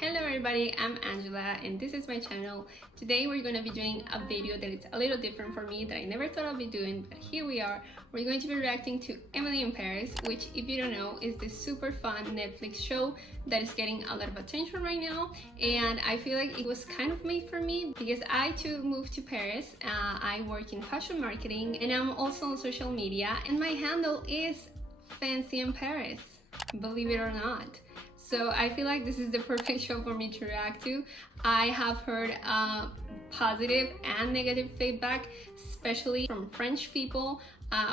Hello everybody, I'm Angela and this is my channel. Today we're going to be doing a video that is a little different for me that I never thought I'd be doing, but here we are. We're going to be reacting to Emily in Paris, which if you don't know is this super fun Netflix show that is getting a lot of attention right now, and I feel like it was kind of made for me because I too moved to Paris. I work in fashion marketing and I'm also on social media, and my handle is Fancyandparis, believe it or not. So I feel like this is the perfect show for me to react to. I have heard positive and negative feedback, especially from French people,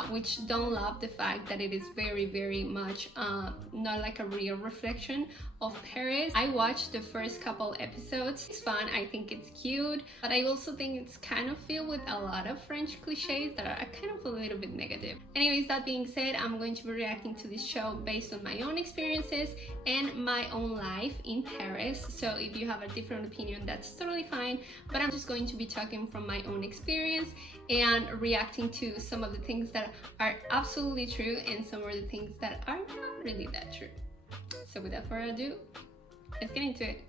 which don't love the fact that it is very much not like a real reflection of Paris. I watched the first couple episodes. It's fun, I think it's cute, but I also think it's kind of filled with a lot of French cliches that are kind of a little bit negative. Anyways, that being said, I'm going to be reacting to this show based on my own experiences and my own life in Paris. So if you have a different opinion, that's totally fine, but I'm just going to be talking from my own experience and reacting to some of the things that are absolutely true and some of the things that are not really that true. So without further ado, let's get into it.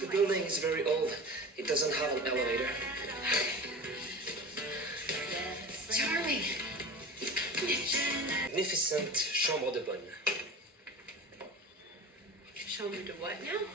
The building is very old. It doesn't have an elevator. Charming. Magnificent chambre de bonne. Chambre de what now?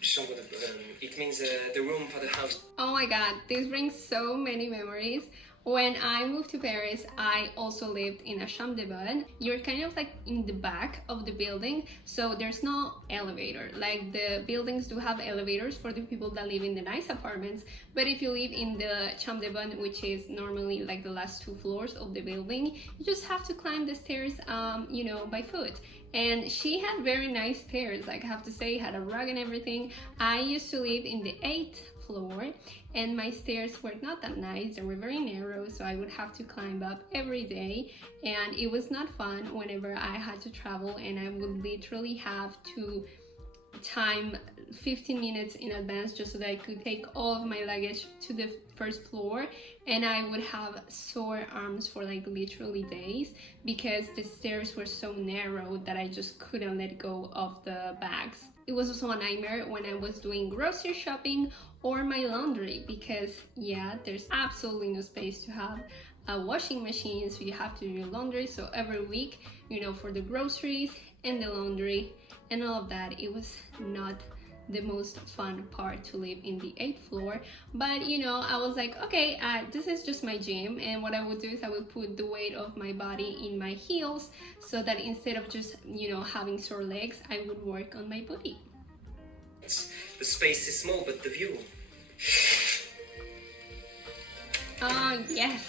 Chambre de bonne. It means the room for the house. Oh my god, this brings so many memories. When I moved to Paris, I also lived in a chambre de bonne. You're kind of like in the back of the building, so there's no elevator. Like, the buildings do have elevators for the people that live in the nice apartments, but if you live in the chambre de bonne, which is normally like the last 2 floors of the building, you just have to climb the stairs, you know, by foot. And she had very nice stairs, like I have to say, had a rug and everything. I used to live in the 8th floor and my stairs were not that nice, they were very narrow, so I would have to climb up every day, and it was not fun whenever I had to travel, and I would literally have to time 15 minutes in advance just so that I could take all of my luggage to the first floor, and I would have sore arms for like literally days because the stairs were so narrow that I just couldn't let go of the bags. It was also a nightmare when I was doing grocery shopping or my laundry because, yeah, there's absolutely no space to have a washing machine, so you have to do your laundry. So every week, you know, for the groceries and the laundry and all of that, it was not the most fun part to live in the 8th floor. But you know, I was like, okay, this is just my gym, and what I would do is I would put the weight of my body in my heels so that instead of just, you know, having sore legs, I would work on my booty. The space is small, but the view. Oh yes.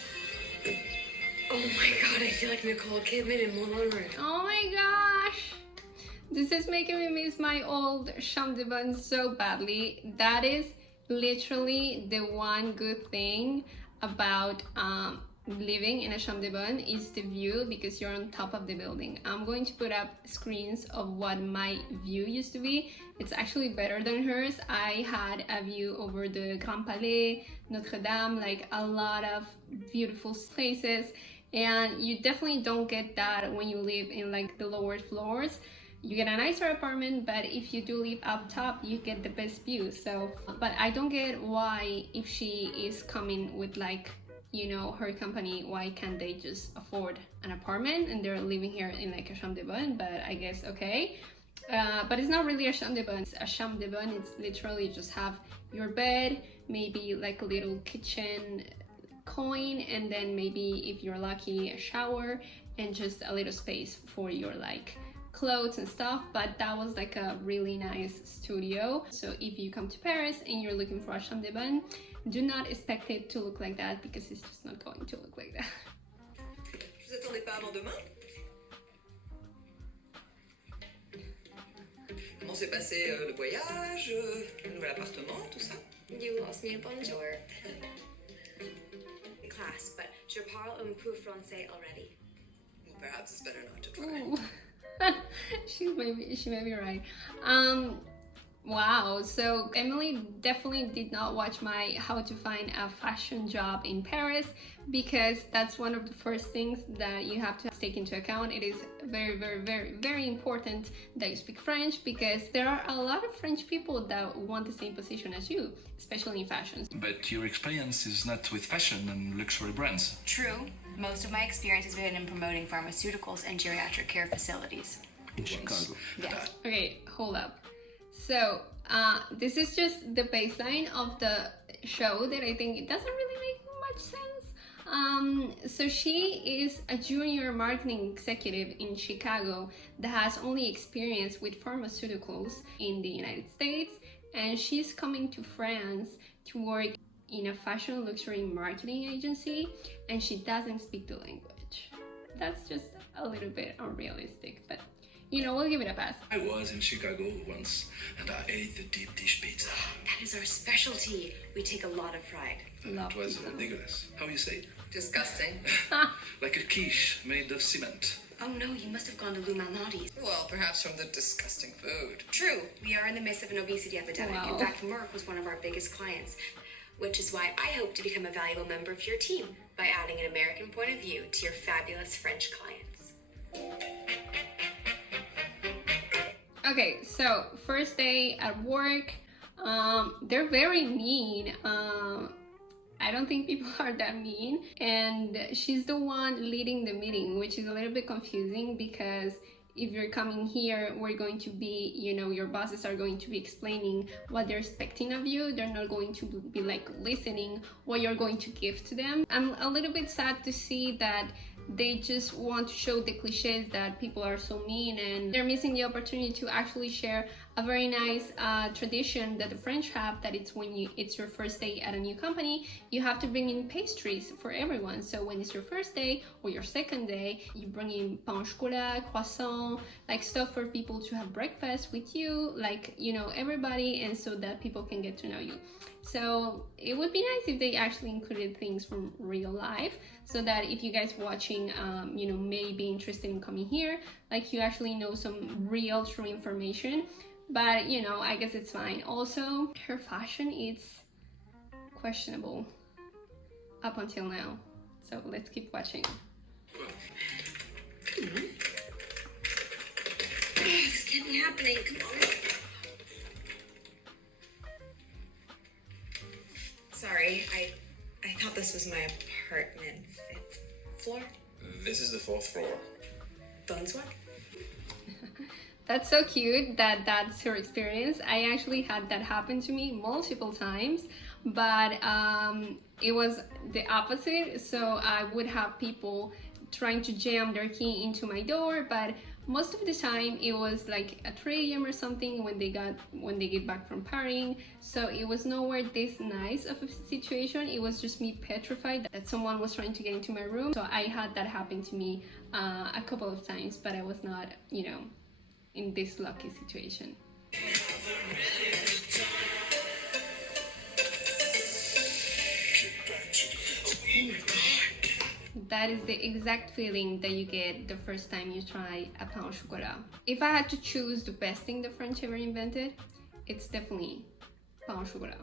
Oh my god, I feel like Nicole Kidman in Moulin Rouge. Oh my gosh. This is making me miss my old chambre de bonne so badly. That is literally the one good thing about living in a chambre de bonne is the view, because you're on top of the building. I'm going to put up screens of what my view used to be. It's actually better than hers. I had a view over the Grand Palais, Notre Dame, like a lot of beautiful places, and you definitely don't get that when you live in like the lower floors. You get a nicer apartment, but if you do live up top, you get the best view. So, but I don't get why, if she is coming with like, you know, her company, why can't they just afford an apartment and they're living here in like a chambre de bonne? But I guess okay. But it's not really a chambre de bonne. It's a chambre de bonne. It's literally just have your bed, maybe like a little kitchen coin, and then maybe if you're lucky, a shower, and just a little space for your like clothes and stuff. But that was like a really nice studio. So if you come to Paris and you're looking for a chambre de bonne, do not expect it to look like that, because it's just not going to look like that. Je vous attendais pas avant demain? Comment s'est passé le voyage, le nouvel appartement, tout ça? You lost me a bonjour. Class, but je parle un peu français already. Well, perhaps it's better not to try. Ooh. She may be right. Wow, so Emily definitely did not watch my How to Find a Fashion Job in Paris, because that's one of the first things that you have to take into account. It is very, very, very, very important that you speak French, because there are a lot of French people that want the same position as you, especially in fashion. But your experience is not with fashion and luxury brands. True. Most of my experience has been in promoting pharmaceuticals and geriatric care facilities. In Chicago. Yes. Okay, hold up. So, this is just the baseline of the show that I think it doesn't really make much sense. So she is a junior marketing executive in Chicago that has only experience with pharmaceuticals in the United States, and she's coming to France to work in a fashion luxury marketing agency, and she doesn't speak the language. That's just a little bit unrealistic, but you know, we'll give it a pass. I was in Chicago once, and I ate the deep dish pizza. That is our specialty. We take a lot of pride. Love It was pizza. ridiculous. How you say it? Disgusting. Like a quiche made of cement. Oh no, you must have gone to Lou Malnati's. Well, perhaps from the disgusting food. True. We are in the midst of an obesity epidemic. Wow. In fact, Merck was one of our biggest clients, which is why I hope to become a valuable member of your team by adding an American point of view to your fabulous French clients. Okay, so first day at work, they're very mean. I don't think people are that mean, and she's the one leading the meeting, which is a little bit confusing, because if you're coming here, we're going to be, you know, your bosses are going to be explaining what they're expecting of you. They're not going to be like listening what you're going to give to them. I'm a little bit sad to see that they just want to show the cliches that people are so mean, and they're missing the opportunity to actually share a very nice tradition that the French have, that it's when it's your first day at a new company, you have to bring in pastries for everyone. So when it's your first day or your second day, you bring in pain au chocolat, croissant, like stuff for people to have breakfast with you, like, you know, everybody, and so that people can get to know you. So it would be nice if they actually included things from real life, so that if you guys watching, you know, may be interested in coming here, like you actually know some real true information. But you know, I guess it's fine. Also, her fashion is questionable up until now. So let's keep watching. This can't be happening. Come on. Sorry, I thought this was my apartment. Fifth floor? This is the 4th floor. Bonsoir? That's so cute that that's her experience. I actually had that happen to me multiple times, but it was the opposite. So I would have people trying to jam their key into my door, but most of the time it was like at 3 a.m. or something when they get back from partying. So it was nowhere this nice of a situation. It was just me petrified that someone was trying to get into my room. So I had that happen to me a couple of times, but I was not, you know, in this lucky situation. That is the exact feeling that you get the first time you try a pain au chocolat. If I had to choose the best thing the French ever invented, it's definitely pain au chocolat,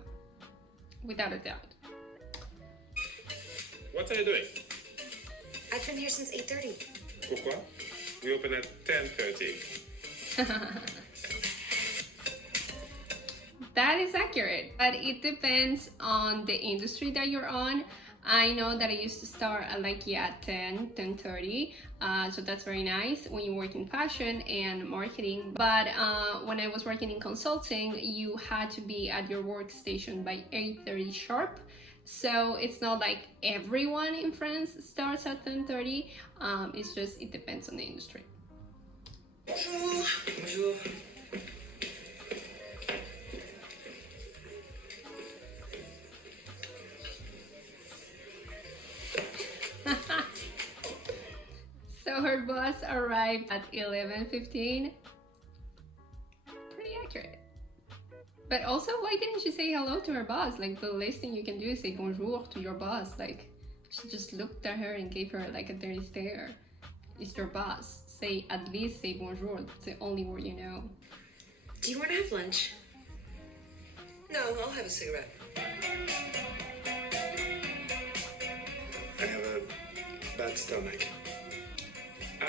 without a doubt. What are you doing? I've been here since 8:30. Pourquoi? We open at 10:30. That is accurate, but it depends on the industry that you're on. I know that I used to start at like 10:30, so that's very nice when you work in fashion and marketing. But when I was working in consulting, you had to be at your workstation by 8:30 sharp. So it's not like everyone in France starts at 10:30. It's just, it depends on the industry. Bonjour. Bonjour. So her boss arrived at 11:15. Pretty accurate. But also, why didn't she say hello to her boss? Like, the least thing you can do is say bonjour to your boss. Like, she just looked at her and gave her like a dirty stare. It's your boss. At least say bonjour. It's the only word you know. Do you want to have lunch? No, I'll have a cigarette. I have a bad stomach. I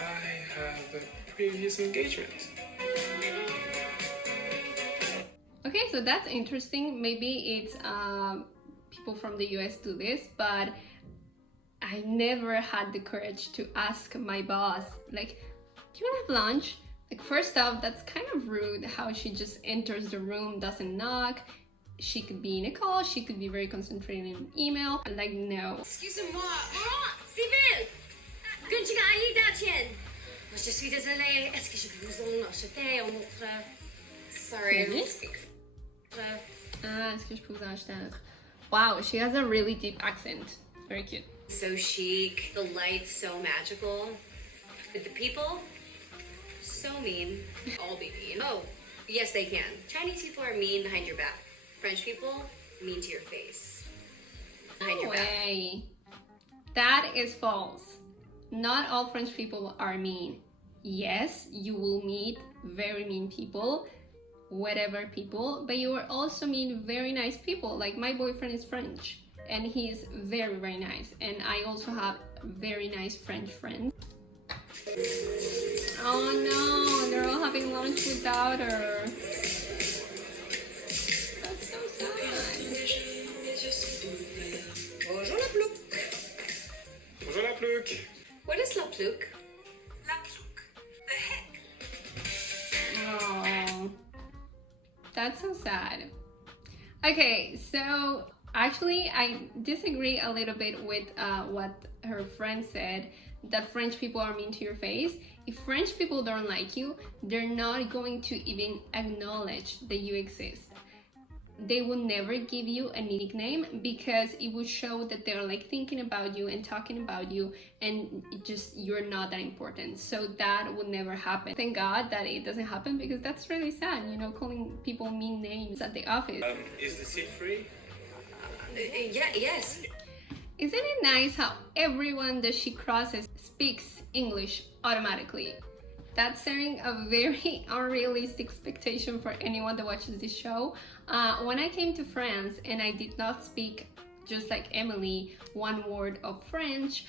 have a previous engagement. Okay, so that's interesting. Maybe it's people from the US do this, but I never had the courage to ask my boss, like, do you want to have lunch? Like, first off, that's kind of rude how she just enters the room, doesn't knock. She could be in a call, she could be very concentrated in email. Like, no. Excusez-moi. Laurent, Sybille, 跟这个阿姨道歉。Je suis désolée. Est-ce que je peux vous en acheter un autre? Sorry, I don't speak. Est-ce que je peux vous en acheter un autre? Wow, she has a really deep accent. Very cute. So chic, the lights so magical, but the people so mean. All be mean. Oh, yes, they can. Chinese people are mean behind your back. French people mean to your face. Behind No your back. way. That is false. Not all French people are mean. Yes, you will meet very mean people, whatever people, but you will also meet very nice people. Like, my boyfriend is French and he is very, very nice. And I also have very nice French friends. Oh no, they're all having lunch without her. That's so sad. Bonjour la plouc. Bonjour la plouc. What is la plouc? La plouc. The heck? Oh, that's so sad. Okay, so actually I disagree a little bit with what her friend said, that French people are mean to your face. If French people don't like you, they're not going to even acknowledge that you exist. They will never give you a nickname because it would show that they're like thinking about you and talking about you, and just you're not that important. So that would never happen. Thank God that it doesn't happen, because that's really sad, you know, calling people mean names at the office. Is the seat free? Yes. Isn't it nice how everyone that she crosses speaks English automatically? That's setting a very unrealistic expectation for anyone that watches this show. When I came to France and I did not speak, just like Emily, one word of French,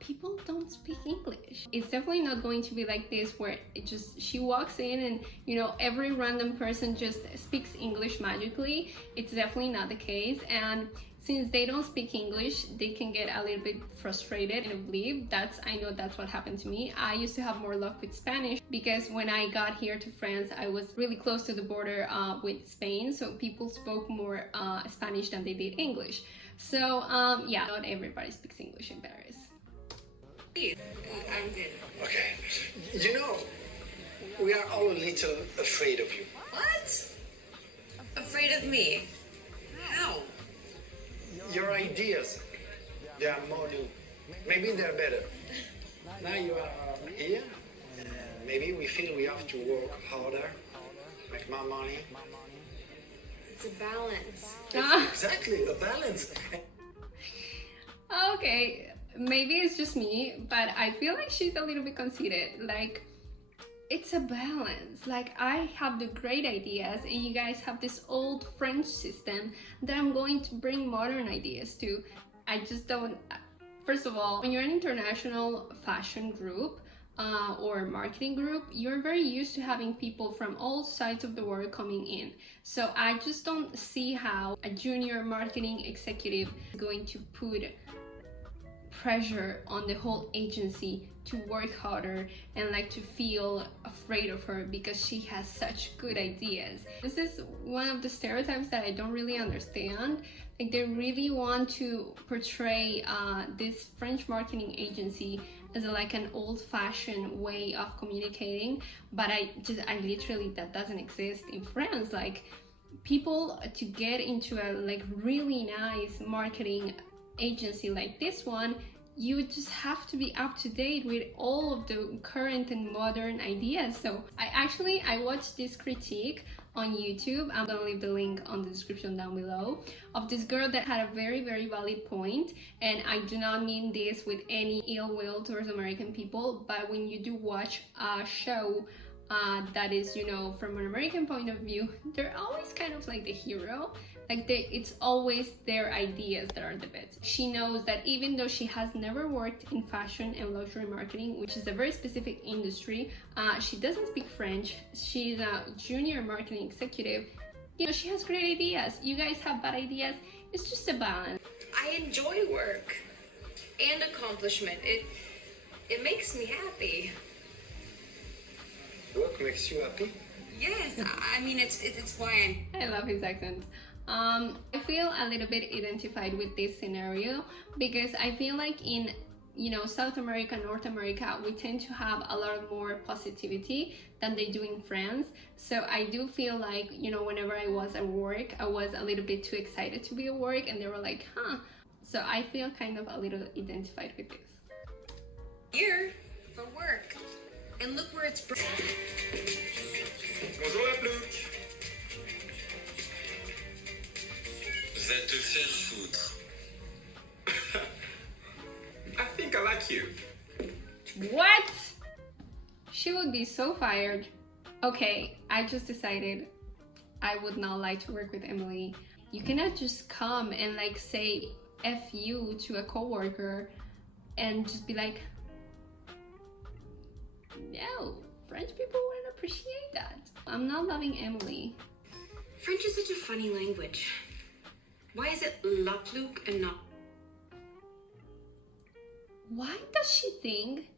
people don't speak English. It's definitely not going to be like this where it just, she walks in and, you know, every random person just speaks English magically. It's definitely not the case. And since they don't speak English, they can get a little bit frustrated, and I believe I know that's what happened to me. I used to have more luck with Spanish because when I got here to France, I was really close to the border with Spain, so people spoke more Spanish than they did English. So yeah, not everybody speaks English in Paris. I'm good. Okay. You know, we are all a little afraid of you. What? Afraid of me? How? Your ideas, they are more new. Maybe they're better. Now you are here, and maybe we feel we have to work harder, make more money. It's a balance. Exactly, a balance. Okay, maybe it's just me, but I feel like she's a little bit conceited. Like, it's a balance. Like, I have the great ideas and you guys have this old French system that I'm going to bring modern ideas to. I just don't. First of all, when you're an international fashion group or marketing group, you're very used to having people from all sides of the world coming in. So I just don't see how a junior marketing executive is going to put pressure on the whole agency to work harder and like to feel afraid of her because she has such good ideas. This is one of the stereotypes that I don't really understand. Like, they really want to portray this French marketing agency as like an old-fashioned way of communicating, but I literally, that doesn't exist in France. Like, people to get into a like really nice marketing agency like this one, you just have to be up to date with all of the current and modern ideas. So I watched this critique on YouTube. I'm gonna leave the link on the description down below, of this girl that had a very, very valid point. And I do not mean this with any ill will towards American people, but when you do watch a show that is, you know, from an American point of view, they're always kind of like the hero. Like it's always their ideas that are the best. She knows that even though she has never worked in fashion and luxury marketing, which is a very specific industry, she doesn't speak French. She's a junior marketing executive. You know, she has great ideas. You guys have bad ideas. It's just a balance. I enjoy work and accomplishment. It makes me happy. Work makes you happy? Yes, I mean it's why I love his accent. I feel a little bit identified with this scenario because I feel like in, you know, South America, North America, we tend to have a lot more positivity than they do in France. So I do feel like, you know, whenever I was at work, I was a little bit too excited to be at work, and they were like, huh. So I feel kind of a little identified with this. here for work. And look where it's from. Bonjour la plouc. Va te faire foutre. I think I like you. What? She would be so fired. Okay, I just decided I would not like to work with Emily. You cannot just come and like say F you to a coworker and just be like, no, French people wouldn't appreciate that. I'm not loving Emily. French is such a funny language. Why is it la plouc and not? Why does she think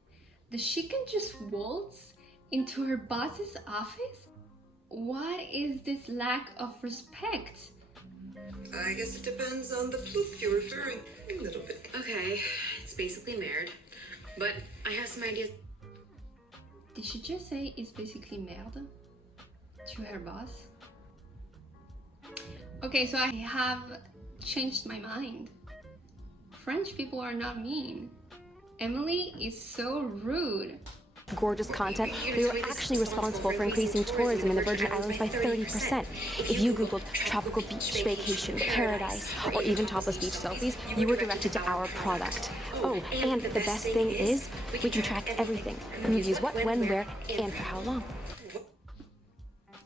that she can just waltz into her boss's office? What is this lack of respect? I guess it depends on the ploop you're referring a little bit. Okay, it's basically married, but I have some ideas. Did she just say it's basically merde to her boss? Okay, so I have changed my mind. French people are not mean. Emily is so rude. Gorgeous content, we were actually responsible for increasing tourism in the Virgin Islands by 30%. If you Googled tropical beach vacation, paradise, or even topless beach selfies, you were directed to our product. Oh, and the best thing is, we can track everything. Who used what, when, where, and for how long.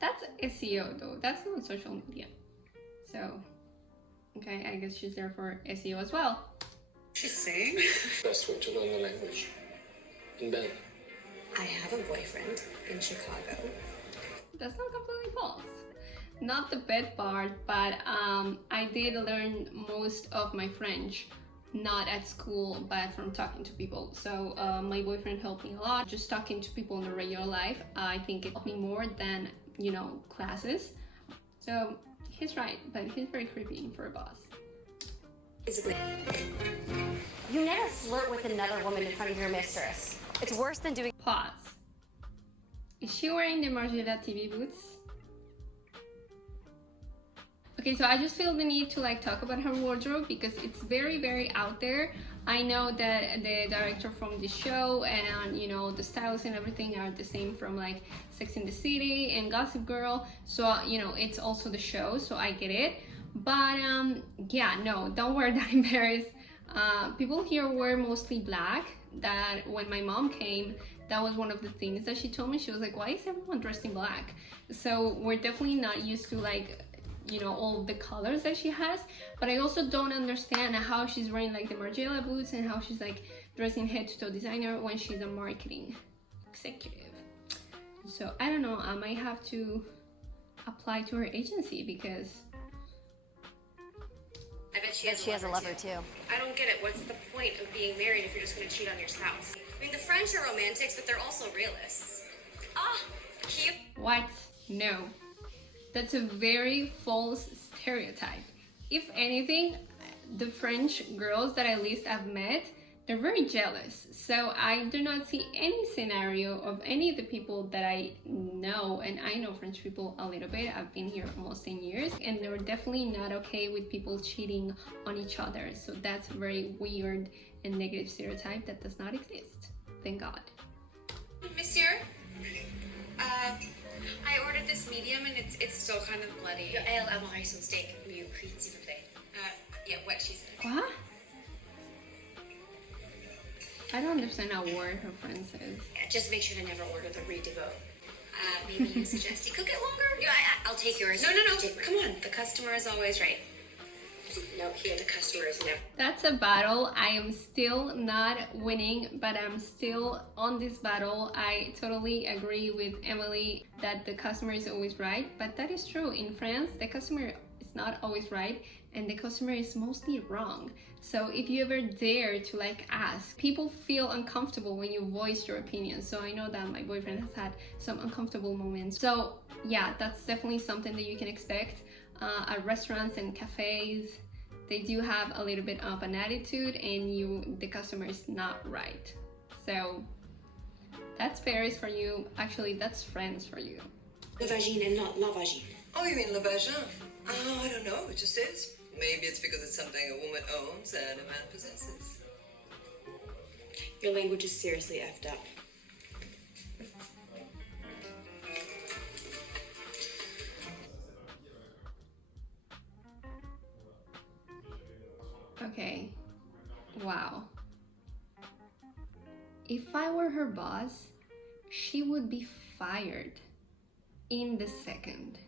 That's SEO though, that's not social media. So, okay, I guess she's there for SEO as well. She's saying? Best way to learn the language. In bed. I have a boyfriend in Chicago. That's not completely false. Not the bed part, but I did learn most of my French, not at school, but from talking to people. So my boyfriend helped me a lot. Just talking to people in the regular life, I think it helped me more than, you know, classes. So he's right, but he's very creepy for a boss. You never flirt with another woman in front of your mistress. It's worse than doing. Pause. Is she wearing the Margiela TV boots? Okay, so I just feel the need to like talk about her wardrobe because it's very, very out there. I know that the director from the show and, you know, the styles and everything are the same from like Sex and the City and Gossip Girl. So, you know, it's also the show, so I get it. But yeah, no, don't wear that in Paris. People here wear mostly black. That when my mom came, that was one of the things that she told me. She was like, why is everyone dressed in black? So we're definitely not used to like, you know, all the colors that she has. But I also don't understand how she's wearing like the Margiela boots and how she's like dressing head to toe designer when she's a marketing executive. So I don't know, I might have to apply to her agency because I bet She has a lover too. I don't get it. What's the point of being married if you're just going to cheat on your spouse? I mean, the French are romantics, but they're also realists. Ah, cute. what? No. That's a very false stereotype. If anything, the French girls that at least I've met, they're very jealous. So I do not see any scenario of any of the people that I know, and I know French people a little bit. I've been here almost 10 years, and they're definitely not okay with people cheating on each other. So that's a very weird and negative stereotype that does not exist. Thank God. Monsieur, I ordered this medium and it's still kind of bloody. Elle aimerait son steak mieux cuit, s'il vous plaît. Yeah, what she said. What? I don't understand a word her friend says. Yeah, just make sure to never order the riz de veau. Maybe you suggest you cook it longer? Yeah, I'll take yours. No. Come on. The customer is always right. No, here the customer is never. That's a battle. I am still not winning, but I'm still on this battle. I totally agree with Emily that the customer is always right, but that is true. In France, the customer is not always right, and the customer is mostly wrong. So if you ever dare to like ask, people feel uncomfortable when you voice your opinion. So I know that my boyfriend has had some uncomfortable moments. So yeah, that's definitely something that you can expect. At restaurants and cafes, they do have a little bit of an attitude, and the customer is not right. So that's Paris for you. Actually, that's France for you. The vagine and not la vagine. Oh, you mean le vagin? Oh, I don't know. It just is. Maybe it's because it's something a woman owns and a man possesses. Your language is seriously effed up. Okay, wow. If I were her boss, she would be fired in the second.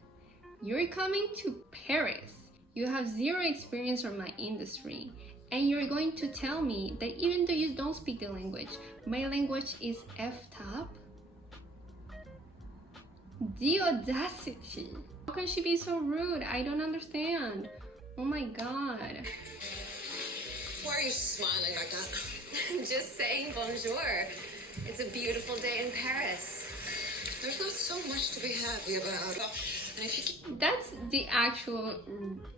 You're coming to Paris. You have zero experience from my industry, and you're going to tell me that even though you don't speak the language, my language is effed up? The audacity! How can she be so rude? I don't understand. Oh my god. Why are you smiling like that? I'm just saying bonjour. It's a beautiful day in Paris. There's not so much to be happy about. And if you keep... That's the actual,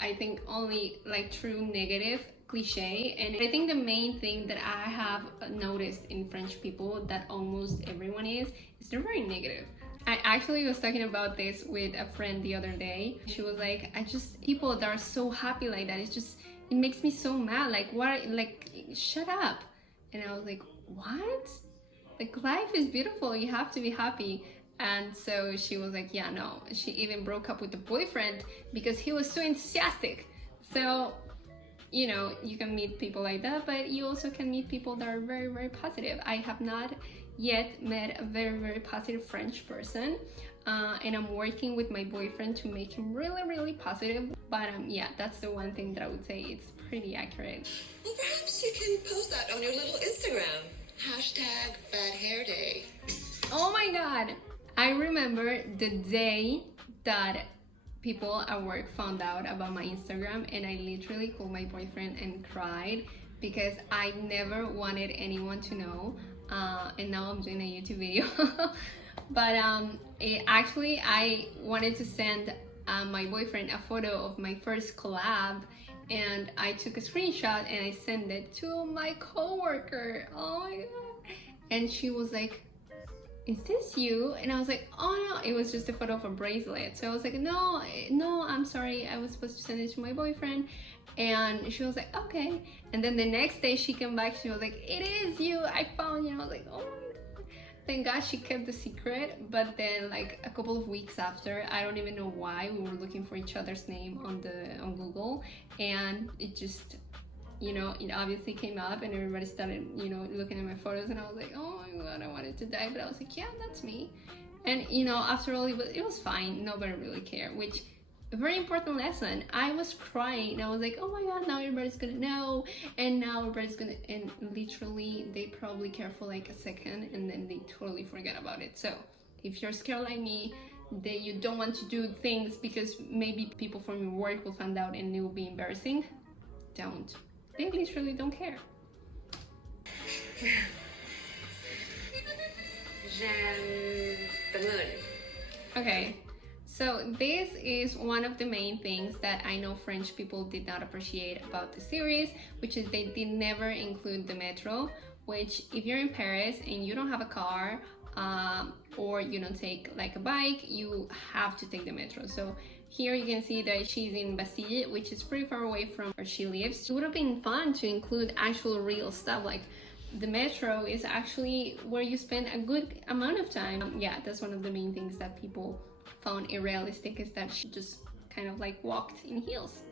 I think, only like true negative cliche. And I think the main thing that I have noticed in French people that almost everyone is they're very negative. I actually was talking about this with a friend the other day. She was like, people that are so happy like that, it makes me so mad. Like, what? Like, shut up. And I was like, what? Like, life is beautiful. You have to be happy. And so she was like, yeah, no. She even broke up with the boyfriend because he was so enthusiastic. So, you know, you can meet people like that, but you also can meet people that are very, very positive. I have not yet met a very, very positive French person. And I'm working with my boyfriend to make him really, really positive. But yeah, that's the one thing that I would say it's pretty accurate. Well, perhaps you can post that on your little Instagram. Hashtag bad hair day. Oh my god! I remember the day that people at work found out about my Instagram, and I literally called my boyfriend and cried because I never wanted anyone to know. And now I'm doing a YouTube video. But actually, I wanted to send my boyfriend a photo of my first collab, and I took a screenshot and I sent it to my coworker. Oh my god! And she was like, "Is this you?" And I was like, "Oh no, it was just a photo of a bracelet." So I was like, "No, I'm sorry. I was supposed to send it to my boyfriend." And she was like, "Okay." And then the next day she came back. She was like, "It is you. I found you." And I was like, "Oh my god." Thank God she kept the secret. But then like a couple of weeks after, I don't even know why, we were looking for each other's name on Google, and it just, you know, it obviously came up, and everybody started, you know, looking at my photos, and I was like, oh my god, I wanted to die. But I was like, yeah, that's me. And you know, after all, it was fine. Nobody really cared, which a very important lesson. I was crying and I was like, oh my god, now everybody's gonna know, and now everybody's gonna, and literally they probably care for like a second and then they totally forget about it. So if you're scared like me, that you don't want to do things because maybe people from your work will find out and it will be embarrassing, don't. They literally don't care. J'aime the moon. Okay, so this is one of the main things that I know French people did not appreciate about the series, which is they did never include the metro, which if you're in Paris and you don't have a car, or you don't take like a bike, you have to take the metro. So here you can see that she's in Bastille, which is pretty far away from where she lives. It would have been fun to include actual real stuff, like the metro is actually where you spend a good amount of time. Yeah, that's one of the main things that people found unrealistic, is that she just kind of like walked in heels.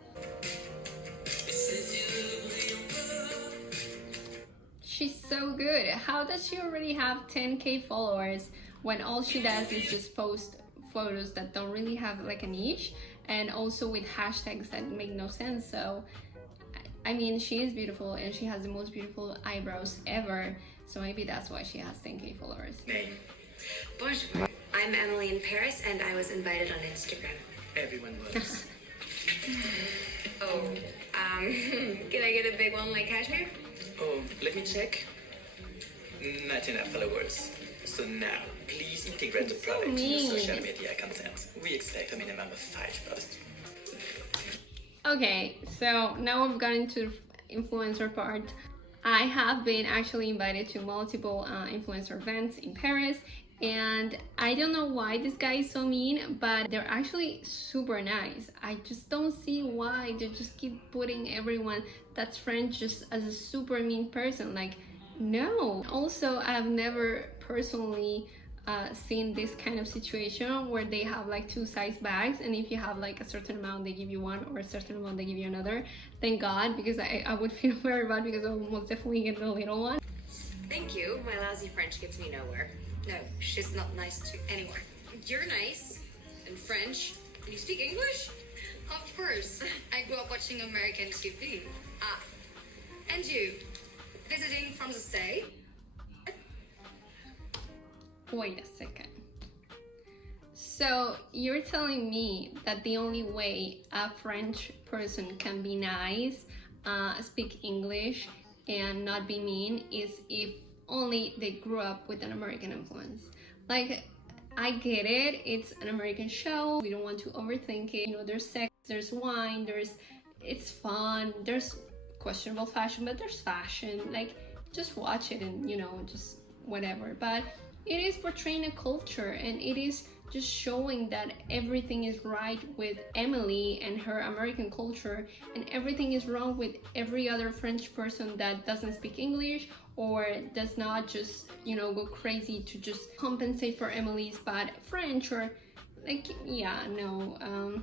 She's so good. How does she already have 10k followers when all she does is just post photos that don't really have like a niche, and also with hashtags that make no sense. So I mean, she is beautiful and she has the most beautiful eyebrows ever, so maybe that's why she has 10k followers. Name. Bonjour. I'm Emily in Paris, and I was invited on Instagram. Everyone was. Oh, can I get a big one like Kashmir? Oh, let me check. Not enough followers. So now, please integrate the So product in mean. your social media content. We expect a minimum of 5 posts. Okay, so now we've gotten to the influencer part. I have been actually invited to multiple influencer events in Paris, and I don't know why this guy is so mean, but they're actually super nice. I just don't see why they just keep putting everyone that's French just as a super mean person. Like, no. Also, I've never personally seen this kind of situation where they have like 2 size bags, and if you have like a certain amount they give you one, or a certain amount they give you another. Thank God, because I would feel very bad because I would most definitely get the little one. Thank you. My lousy French gets me nowhere. No, she's not nice to anyone. You're nice and French. And you speak English? Of course, I grew up watching American TV. Ah. And you? Visiting from the States? Wait a second. So you're telling me that the only way a French person can be nice, speak English, and not be mean is if only they grew up with an American influence? Like, I get it, it's an American show, we don't want to overthink it. You know, there's sex, there's wine, it's fun, there's questionable fashion, but there's fashion. Like, just watch it and, you know, just whatever. But it is portraying a culture, and it is just showing that everything is right with Emily and her American culture, and everything is wrong with every other French person that doesn't speak English or does not just, you know, go crazy to just compensate for Emily's bad French, or like, yeah, no.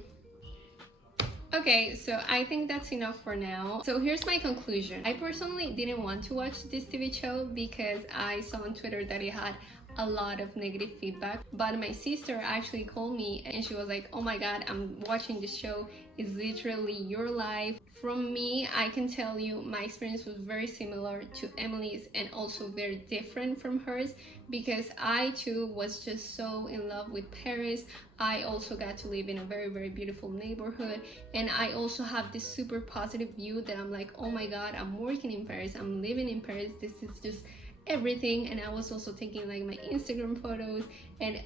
Okay, so I think that's enough for now. So here's my conclusion. I personally didn't want to watch this TV show because I saw on Twitter that it had a lot of negative feedback, but my sister actually called me and she was like, oh my god, I'm watching this show, it's literally your life. From me, I can tell you my experience was very similar to Emily's and also very different from hers, because I too was just so in love with Paris. I also got to live in a very, very beautiful neighborhood, and I also have this super positive view that I'm like, oh my god, I'm working in Paris, I'm living in Paris, this is just everything. And I was also taking like my Instagram photos, and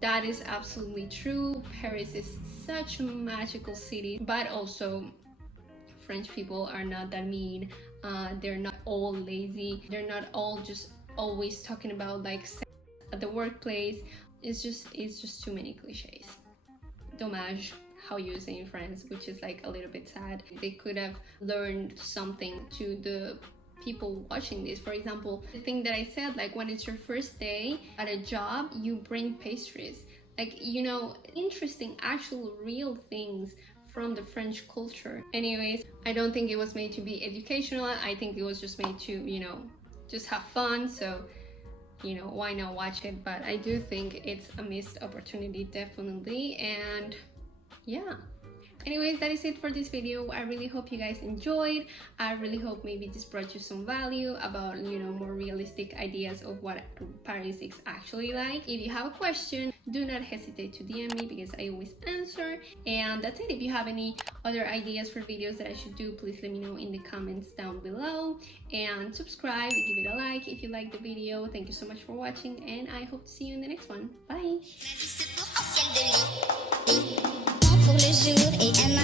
that is absolutely true. Paris is such a magical city, but also French people are not that mean. They're not all lazy, they're not all just always talking about like sex at the workplace. It's just too many cliches. Dommage, how you say in France, which is like a little bit sad. They could have learned something to the people watching this. For example, the thing that I said, like when it's your first day at a job, you bring pastries, like, you know, interesting, actual real things from the French culture. Anyways, I don't think it was made to be educational. I think it was just made to, you know, just have fun. So, you know, why not watch it? But I do think it's a missed opportunity, definitely. And yeah. Anyways, that is it for this video. I really hope you guys enjoyed. I really hope maybe this brought you some value about, you know, more realistic ideas of what Paris is actually like. If you have a question, do not hesitate to DM me because I always answer. And that's it. If you have any other ideas for videos that I should do, please let me know in the comments down below. And subscribe, give it a like if you like the video. Thank you so much for watching, and I hope to see you in the next one. Bye! Pour le jour et un